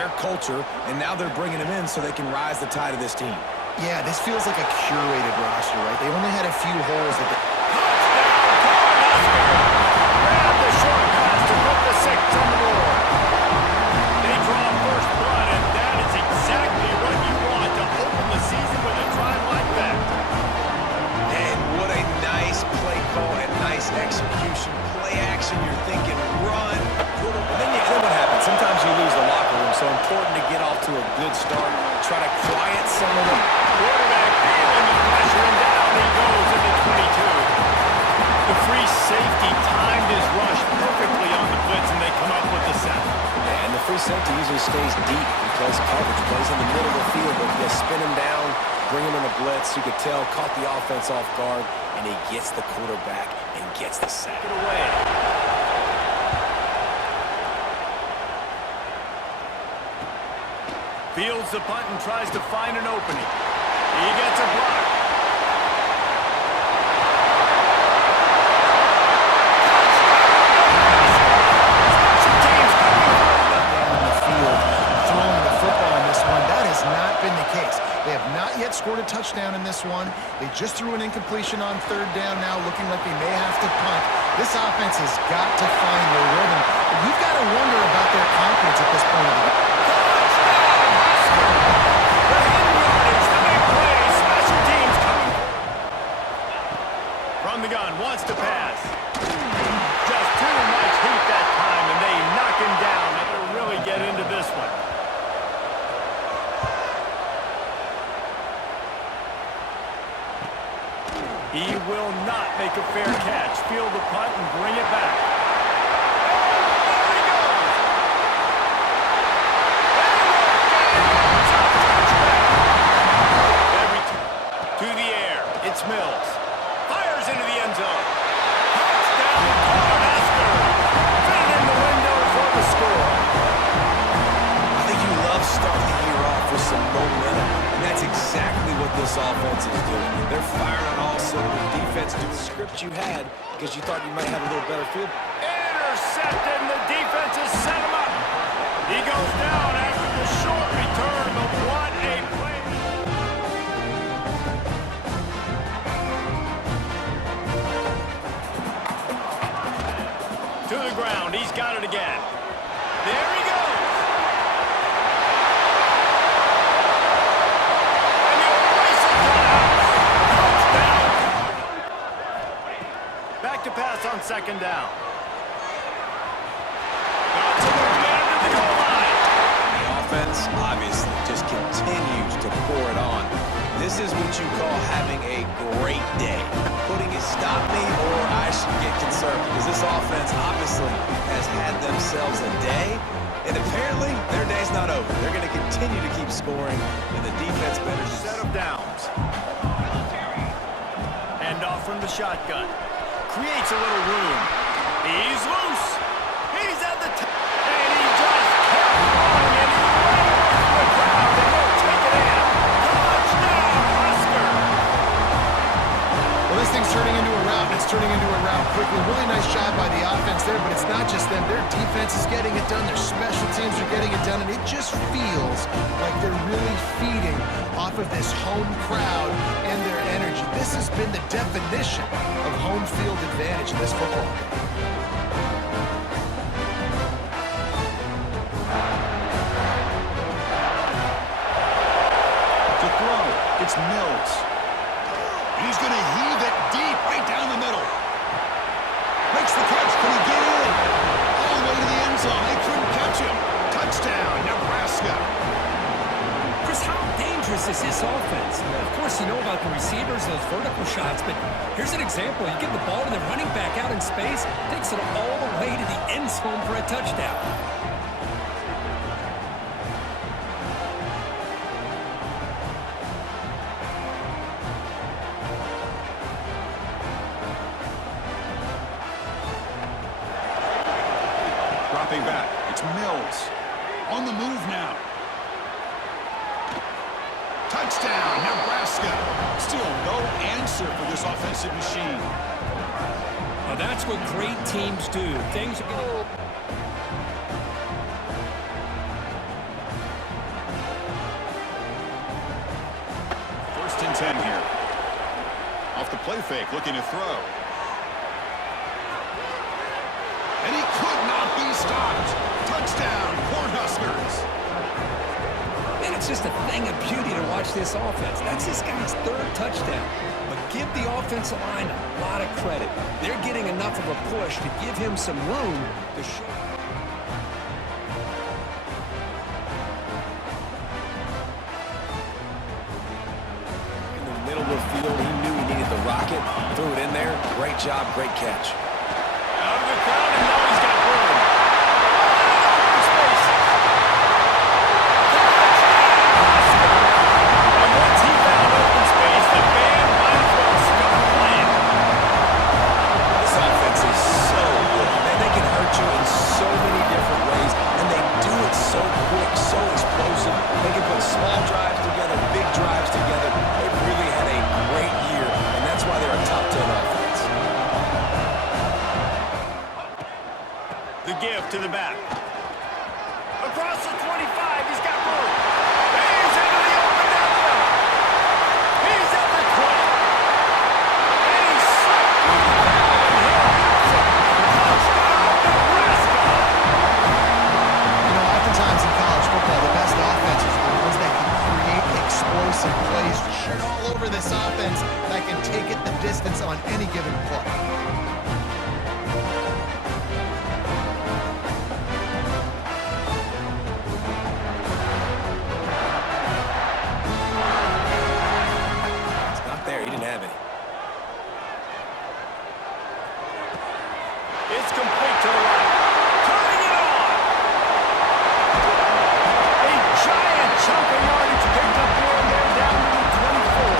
their culture, and now they're bringing them in so they can rise the tide of this team. Yeah, this feels like a curated roster, right? They only had a few holes that they... Grab the short pass to put the 6 on the board. They draw first blood, and that is exactly what you want to open the season with a drive like that. And what a nice play call and nice execution. Play action, you're thinking run. And then what happens? Sometimes you lose the locker room, so important to get off to a good start. Try to quiet some of them. Quarterback feeling the pressure, and down he goes into 22. The free safety timed his rush perfectly on the blitz, and they come up with the sack. And the free safety usually stays deep and plays coverage, plays in the middle of the field, but they spin him down, bring him in a blitz. You could tell, caught the offense off guard, and he gets the quarterback and gets the sack. Get away. Fields the punt and tries to find an opening. He gets a block. Special teams coming down the field throwing the football in this one. That has not been the case. They have not yet scored a touchdown in this one. They just threw an incompletion on 3rd down now, looking like they may have to punt. This offense has got to find their rhythm. You've got to wonder about their confidence at this point of the game. From the gun, wants to pass. Just too much heat that time, and they knock him down. They can really get into this one. He will not make a fair catch. Field the punt and bring it back. To the air, it's Mills. Fires into the end zone. Touchdown, Cornhusker. Fitted in the window for the score. I think you love starting the year off with some momentum, and that's exactly what this offense is doing. They're firing on all cylinders. Defense do the script you had because you thought you might have a little better field. Intercepted, and the defense has set him up. He goes down after the short return, but what a play. To the ground, he's got it again. There he goes. And he'll race it to the house. Touchdown. Back to pass on 2nd down. Got to move down to the goal line. The offense obviously just continues to pour it on. This is what you call having a great day. Putting a stop me, or I should get concerned, because this offense obviously has had themselves a day, and apparently their day's not over. They're going to continue to keep scoring, and the defense better Set of downs. Hand off from the shotgun. Creates a little room. He's loose. He's at the top. And he just kept running, and he ran away from the crowd, and they'll take it in. Touchdown, Husker. Well, this thing's turning into a rout, and it's turning into a rout quickly. Really nice job by the offense there, but it's not just them. Their defense is getting it done. Their special teams are getting it done, and it just feels like they're really feeding off of this home crowd and their energy. This has been the definition of home field advantage in this football game. To throw, it's Mills. He's going to heave it deep right down the middle. Makes the catch. Can he get in? All the way to the end zone. They couldn't catch him. Touchdown, Nebraska. Chris, how dangerous is this offense? Of course, you know about the receivers, those vertical shots, but here's an example. You give the ball to the running back out in space, takes it all the way to the end zone for a touchdown. Dropping back. It's Mills. On the move now. Touchdown, Nebraska. Still no answer for this offensive machine. Now that's what great teams do. Things are getting... 10 here. Off the play fake, looking to throw. And he could not be stopped. Touchdown, Cornhuskers. And it's just a thing of beauty to watch this offense. That's this guy's third touchdown. But give the offensive line a lot of credit. They're getting enough of a push to give him some room to show. In the middle of the field, he knew he needed the rocket. Threw it in there. Great job, great catch. Out of the crowd, and now he's got room. And once he found open space, the band might as well start playing. This offense is so good. Man, they can hurt you in so many different ways, and they do it so quick, so explosive. They can put small drives together, big drives together. They've really had a great year, and that's why they're a top 10 offense. The give to the back. Across the 25, he's got room. He's into the open down the middle. He's at the 20. And he's slipped through the crowd, and here comes it. Touchdown, Nebraska. You know, oftentimes in college football, the best offenses are the ones that can create explosive plays. Shit all over this offense that can take it the distance on any given play. It's not there. He didn't have any. It's complete to the right. Turning it on. A giant chunk of yardage picked up here and there down to the 24.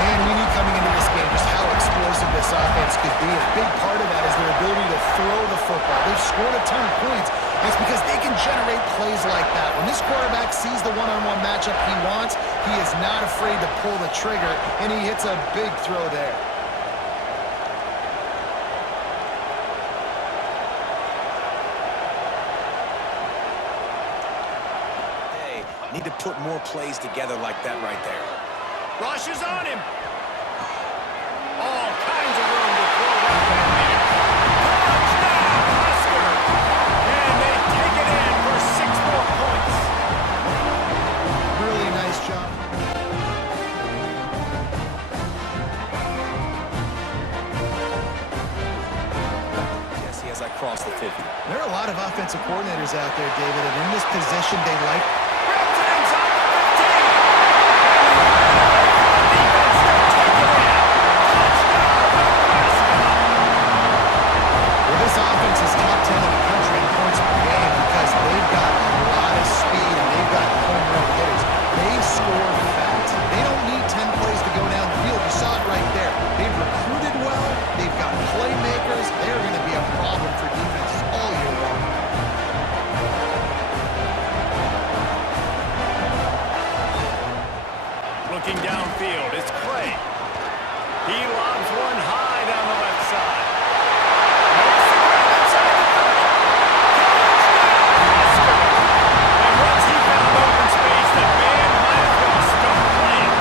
Man, we knew coming into this game just how explosive this offense could be. A big part of that is their ability to throw the football. They've scored a ton of points, and it's because they can generate plays like that. When this quarterback sees the one-on-one matchup he wants, he is not afraid to pull the trigger, and he hits a big throw there. Hey, need to put more plays together like that right there. Rush is on him. All kinds of room to throw that bad man. Touchdown, Husker. And they take it in for 6 more points. Really nice job. Jesse, as I cross the 50. There are a lot of offensive coordinators out there, David, and in this position, they like Grabs it inside the 15. And the defense to take it in. Touchdown, Nebraska. Well, this offense is top 10 in the country in points per game because they've got a lot of speed and they've got home run hitters. They score fast. They don't need 10 plays to go down the field. You saw it right there. They've recruited well. They've got playmakers. They're going to be a problem for defenses all year long. Looking downfield, it's Clay. He lobs one high down the left side. Makes the grab inside the 30. Touchdown, Husker. And once he found open space, the band might as well start playing.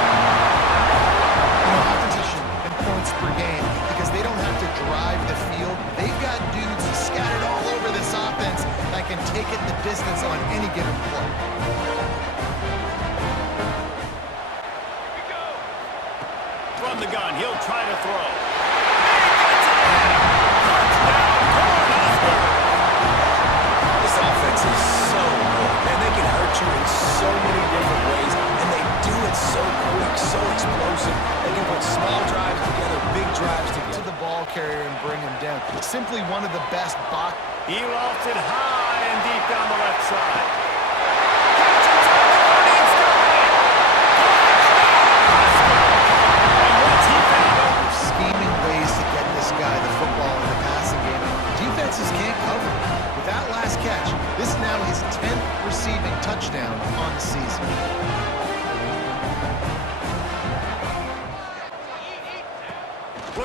You know, opposition in points per game because they don't have to drive the field. They've got dudes scattered all over this offense that can take it the distance on any given play. From the gun, he'll try to throw. And he gets it in. Touchdown, Cornhusker. This offense is so good. Man, they can hurt you in so many different ways, and they do it so quick, so explosive. They can put small drives together, big drives To together. the ball carrier and bring him down. Simply one of the best box. He lofts it high and deep down the left side. Catch inside the 30 and still in. Touchdown, Husker. And once he found open Scheming ways to get this guy the football in the passing game. Defenses can't cover. With that last catch, this is now his 10th receiving touchdown on the season.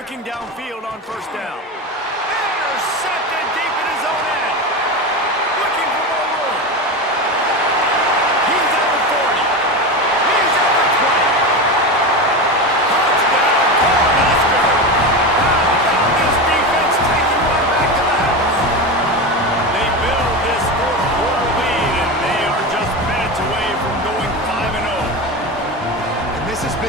looking downfield on first down. Intercepted deep in his own end. Looking for more room. He's at the 40. He's at the 20.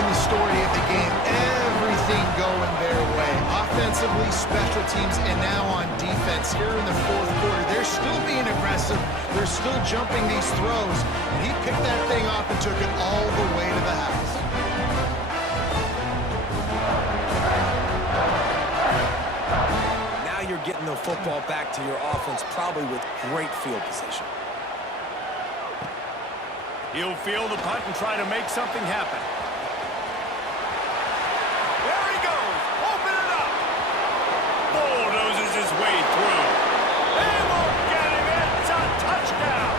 been the story of the game. Everything going their way. Offensively, special teams, and now on defense here in the fourth quarter. They're still being aggressive. They're still jumping these throws. And he picked that thing off and took it all the way to the house. Now you're getting the football back to your offense, probably with great field position. He'll field the punt and try to make something happen. There he goes. Open it up. Bulldozes his way through. They won't get him. It's a touchdown.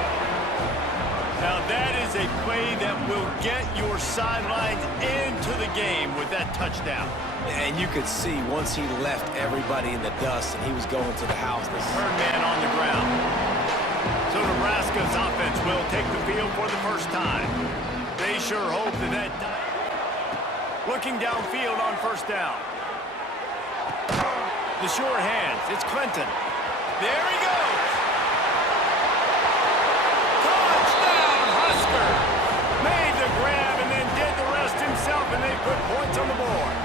Now that is a play that will get your sidelines into the game with that touchdown. And you could see once he left everybody in the dust and he was going to the house. Turn man on the ground. So Nebraska's offense will take the field for the first time. They sure hope that looking downfield on first down. The sure hands. It's Clinton. There he goes. Touchdown, Husker. Made the grab and then did the rest himself, and they put points on the board.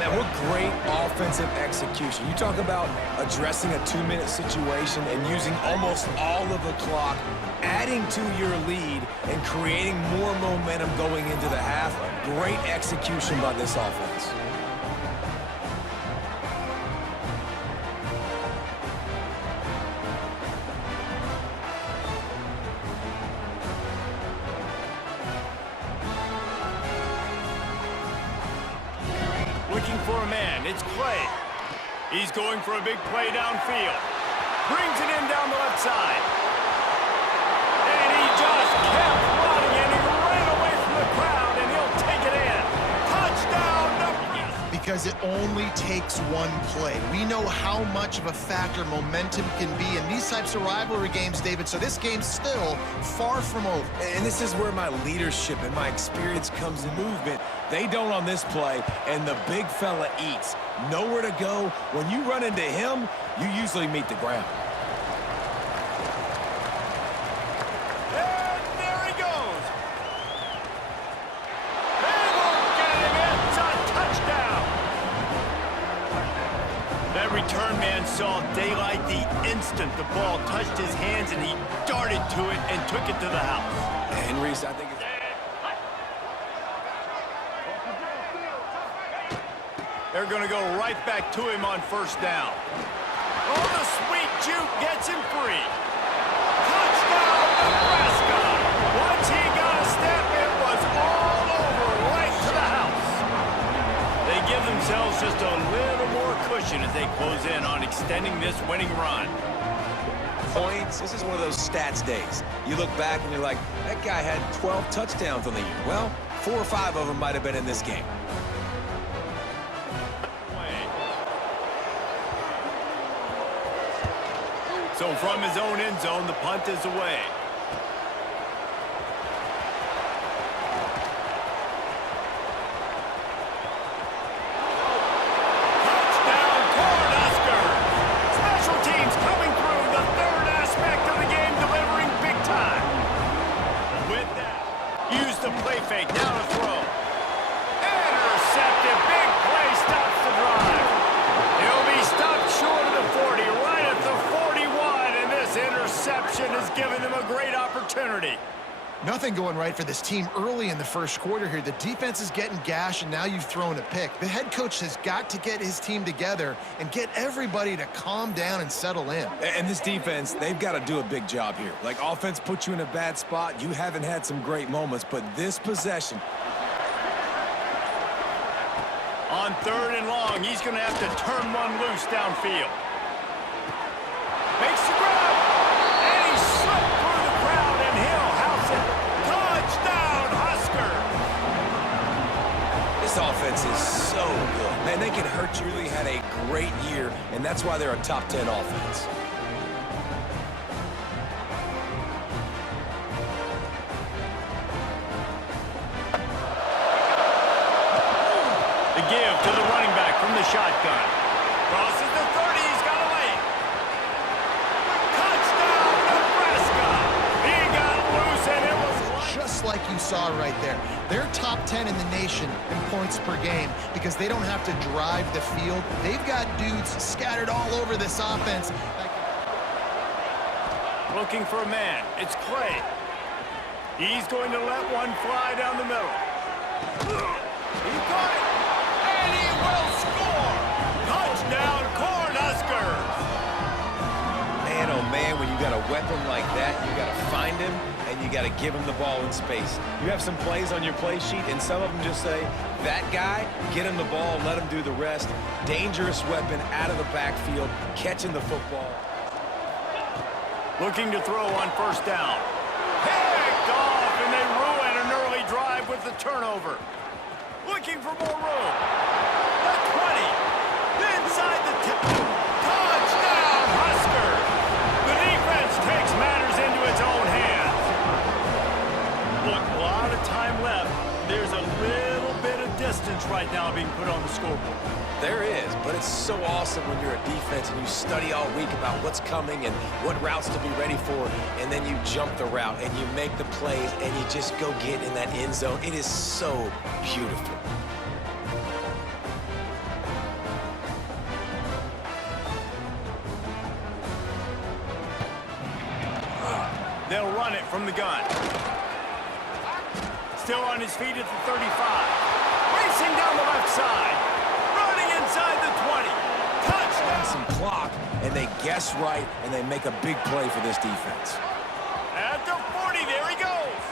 Man, what great offensive execution. You talk about addressing a 2-minute situation and using almost all of the clock, adding to your lead and creating more momentum going into the half. Great execution by this offense. Looking for a man, it's Clay. He's going for a big play downfield. Brings it in down the left side. And he just kept running, and he ran away from the crowd, and he'll take it in. Touchdown, Nebraska. Because it only takes one play. We know how much of a factor momentum can be in these types of rivalry games, David, so this game's still far from over. And this is where my leadership and my experience comes in movement. They don't on this play, and the big fella eats. Nowhere to go. When you run into him, you usually meet the ground. And there he goes. They won't get him. It's a touchdown. That return man saw daylight the instant the ball touched his hands, and he darted to it and took it to the house. And Reese, I think it's... They're going to go right back to him on first down. Oh, the sweet juke gets him free. Touchdown, Nebraska. Once he got a step, it was all over right to the house. They give themselves just a little more cushion as they close in on extending this winning run. Points. This is one of those stats days. You look back and you're like, that guy had 12 touchdowns on the year. Well, 4 or 5 of them might have been in this game. So from his own end zone, the punt is away. Touchdown, Cornhuskers! Special teams coming through, the third aspect of the game, delivering big time. With that, use the play fake, now to throw. Intercepted, big play, stops the drive. He'll be stopped short of the 40, right at the 41, and this interception has given them a great opportunity. Nothing going right for this team early in the first quarter here. The defense is getting gashed, and now you've thrown a pick. The head coach has got to get his team together and get everybody to calm down and settle in. And this defense, they've got to do a big job here. Like, offense puts you in a bad spot. You haven't had some great moments, but this possession... On third and long, he's going to have to turn one loose downfield. Makes the grab, and he slipped through the crowd, and he'll house it. Touchdown, Husker! This offense is so good. Man, they can hurt you. Really had a great year, and that's why they're a top 10 offense. The give to the running back from the shotgun. Crosses the 30, he's got a lane. Touchdown, Nebraska! He got loose, and it was Just like like you saw right there. They're top 10 in the nation in points per game because they don't have to drive the field. They've got dudes scattered all over this offense. Looking for a man. It's Clay. He's going to let one fly down the middle. He got it. And he will score. Touchdown, Cornhuskers. Man, oh man, when you got a weapon like that, you got to find him and you got to give him the ball in space. You have some plays on your play sheet, and some of them just say, that guy, get him the ball, let him do the rest. Dangerous weapon out of the backfield, catching the football. Looking to throw on first down. Picked off, and they ruin an early drive with the turnover. Looking for more room. The 20. Inside the 10. Touchdown, Huskers. The defense takes matters into its own hands. Look, a lot of time left. There's a little bit of distance right now being put on the scoreboard. There is, but it's so awesome when you're a defense and you study all week about what's coming and what routes to be ready for, and then you jump the route and you make the plays and you just go get in that end zone. It is so beautiful. They'll run it from the gun. Still on his feet at the 35. Racing down the left side. Running inside the 20. Touchdown. Some clock, and they guess right, and they make a big play for this defense. At the 40, there he goes.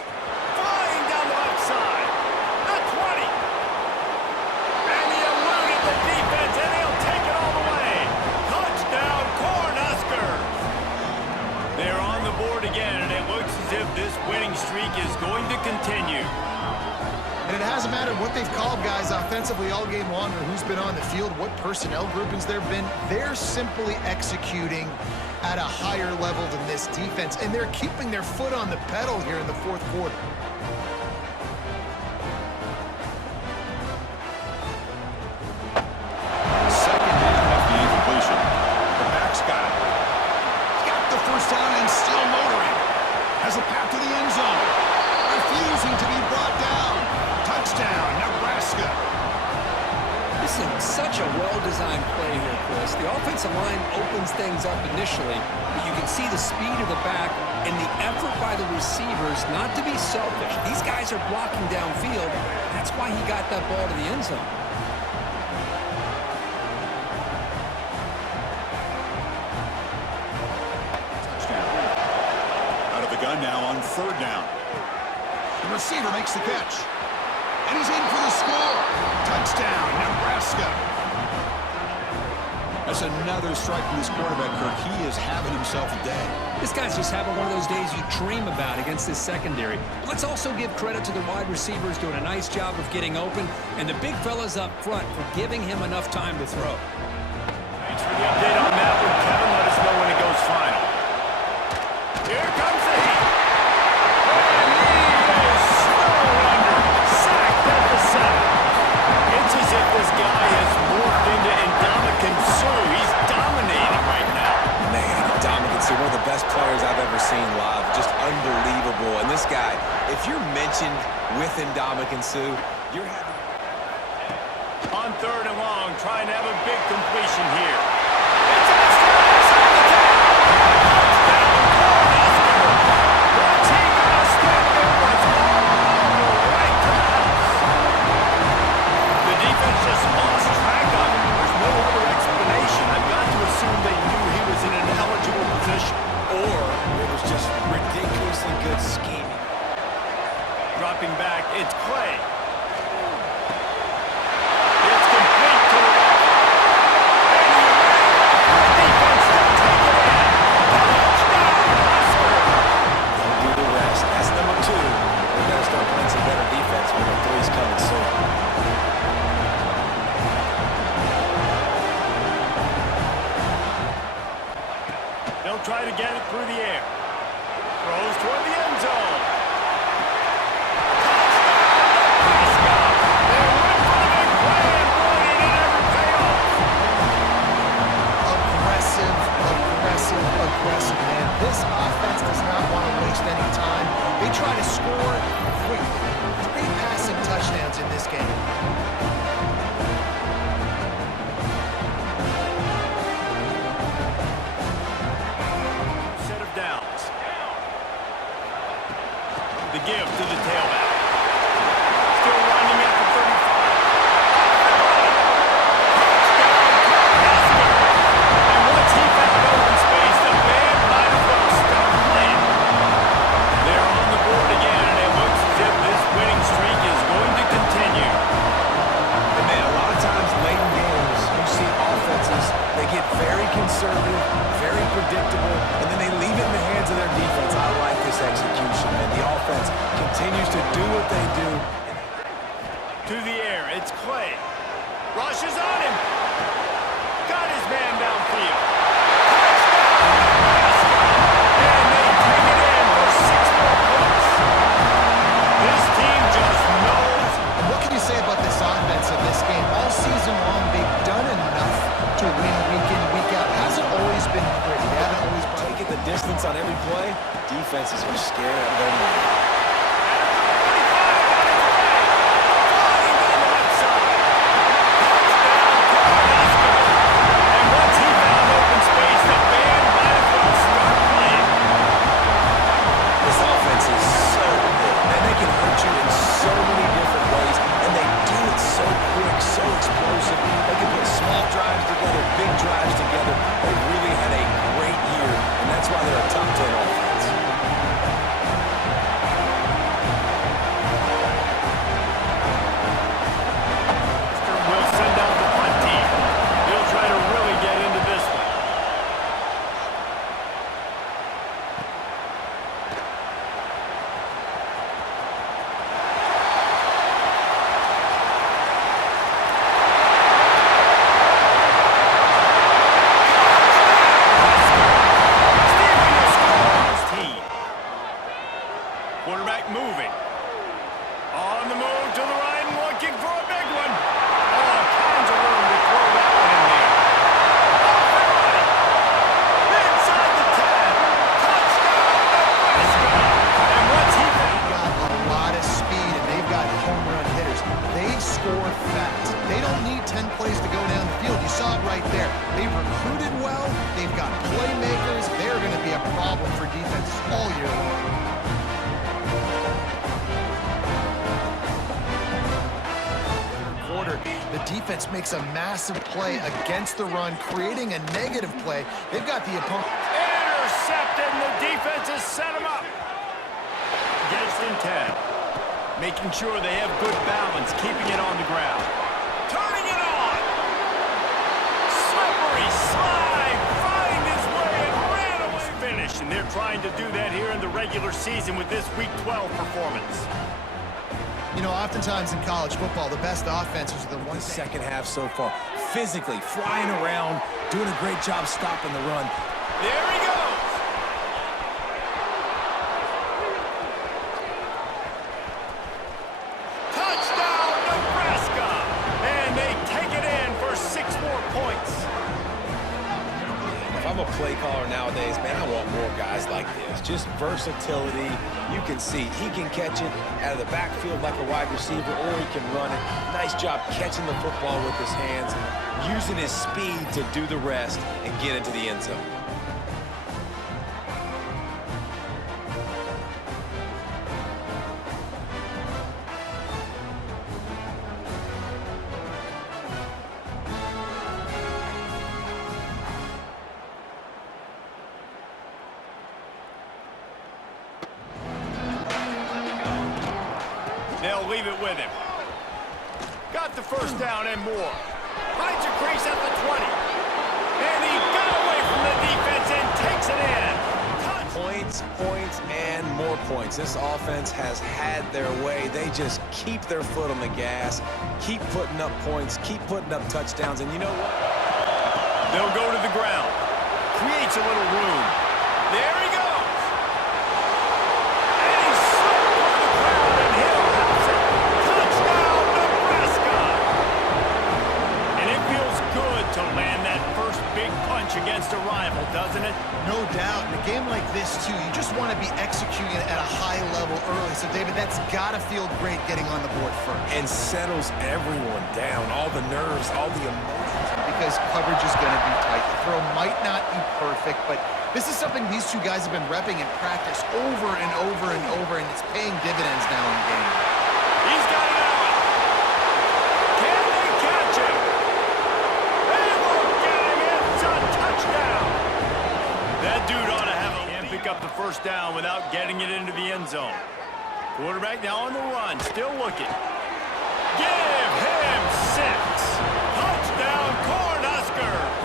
Flying down the left side. The 20. And he eluded the defense, and he'll take it all the way. Touchdown, Cornhuskers. They're on the board again, and it looks as if this winning streak is going to continue. And it hasn't mattered what they've called guys offensively all game long or who's been on the field, what personnel groupings there have been. They're simply executing at a higher level than this defense, and they're keeping their foot on the pedal here in the fourth quarter. Second down after the incompletion. The back's got it. Got the first down and still motoring. Has a path to the end zone. Refusing to be brought down. Touchdown, Nebraska. This is such a well-designed play here, Chris. The offensive line opens things up initially, but you can see the speed of the back and the effort by the receivers not to be selfish. These guys are blocking downfield. That's why he got that ball to the end zone. Touchdown. Out of the gun now on third down. The receiver makes the catch. And he's in for the score. Touchdown, Nebraska. That's another strike from this quarterback, Kirk. He is having himself a day. This guy's just having one of those days you dream about against this secondary. But let's also give credit to the wide receivers doing a nice job of getting open, and the big fellas up front for giving him enough time to throw. Thanks for the update on that one, Kevin. Let us know when it goes final. Here comes the heat. And he is snowed under. Sacked at the 7. It's as if this guy has morphed into Ndamukong Suh. He's dominating right now. Man, Ndamukong Suh, one of the best players I've ever seen live. Just unbelievable. And this guy, if you're mentioned with Ndamukong Suh, you're having... On third and long, trying to have a big completion here. It's inside the 10. Touchdown, Cornhuskers. The team mascot was all right to the house. The defense just lost track of him. There's no other explanation. I've got to assume they knew he was in an eligible position. Or it was just ridiculously good scheming. Dropping back, it's Clay. It's complete to the left. And he ran. The defense to take it in. Touchdown, Huskers. Don't do the rest. That's number 2. We got to start playing some better defense when the 3's coming soon. They'll try to get it through the air. Throws toward the end zone. Touchdown, Nebraska. They went for the big play, and boy, did it ever pay off. Aggressive, man. This offense does not want to waste any time. They try to score quickly. through the air. It's Clay. Rushes on him. Got his man downfield. And they take it in for 6 more points. This team just knows. What can you say about this offense in this game? All season long, they've done enough to win week in, week out. Hasn't always been pretty. They haven't always been. Taking the distance on every play, defenses are scared out of their mind. Makes a massive play against the run, creating a negative play. They've got the opponent. Intercepted, and the defense has set him up. Gets in 10. Making sure they have good balance, keeping it on the ground. Turning it on. Slippery slide, find his way and ran away. Finish, and they're trying to do that here in the regular season with this Week 12 performance. You know, oftentimes in college football, the best offenses are the ones. Second half so far, physically flying around, doing a great job stopping the run. There he goes. Touchdown, Nebraska. And they take it in for 6 more points. If I'm a play caller nowadays, man, I want more guys like this. Just versatility. You can see he can catch it out of the backfield like a wide receiver, or he can run it. Nice job catching the football with his hands, using his speed to do the rest and get into the end zone. They'll leave it with him. Got the first down and more. Finds a crease at the 20. And he got away from the defense and takes it in. Points, points, and more points. This offense has had their way. They just keep their foot on the gas, keep putting up points, keep putting up touchdowns, and you know what? They'll go to the ground. Creates a little room. There he goes. Against a rival, doesn't it? No doubt. In a game like this, too, you just want to be executing it at a high level early. So, David, that's got to feel great getting on the board first. And settles everyone down, all the nerves, all the emotions. Because coverage is going to be tight. The throw might not be perfect, but this is something these two guys have been repping in practice over and over and over, and it's paying dividends now in game. He's got it out. Can they catch him? They won't get him. It's a touchdown. That dude ought to have a... Can't pick up the first down without getting it into the end zone. Quarterback now on the run, still looking. Give him 6. Touchdown, Cornhuskers.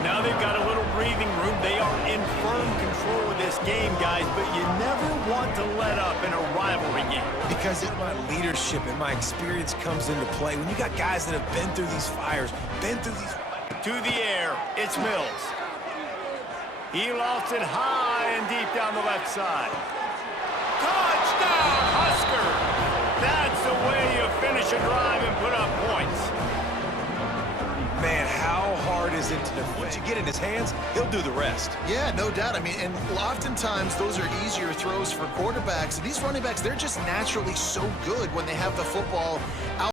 Now they've got a little breathing room. They are in firm control of this game, guys, but you never want to let up in a rivalry game. Because my leadership and my experience comes into play. When you got guys that have been through these fires, been through these... To the air, it's Mills. He lost it high and deep down the left side. Touchdown, Husker! That's the way you finish a drive and put up points. Man, how hard is it to defend? Once you get in his hands, he'll do the rest. Yeah, no doubt. I mean, and oftentimes those are easier throws for quarterbacks. These running backs, they're just naturally so good when they have the football out.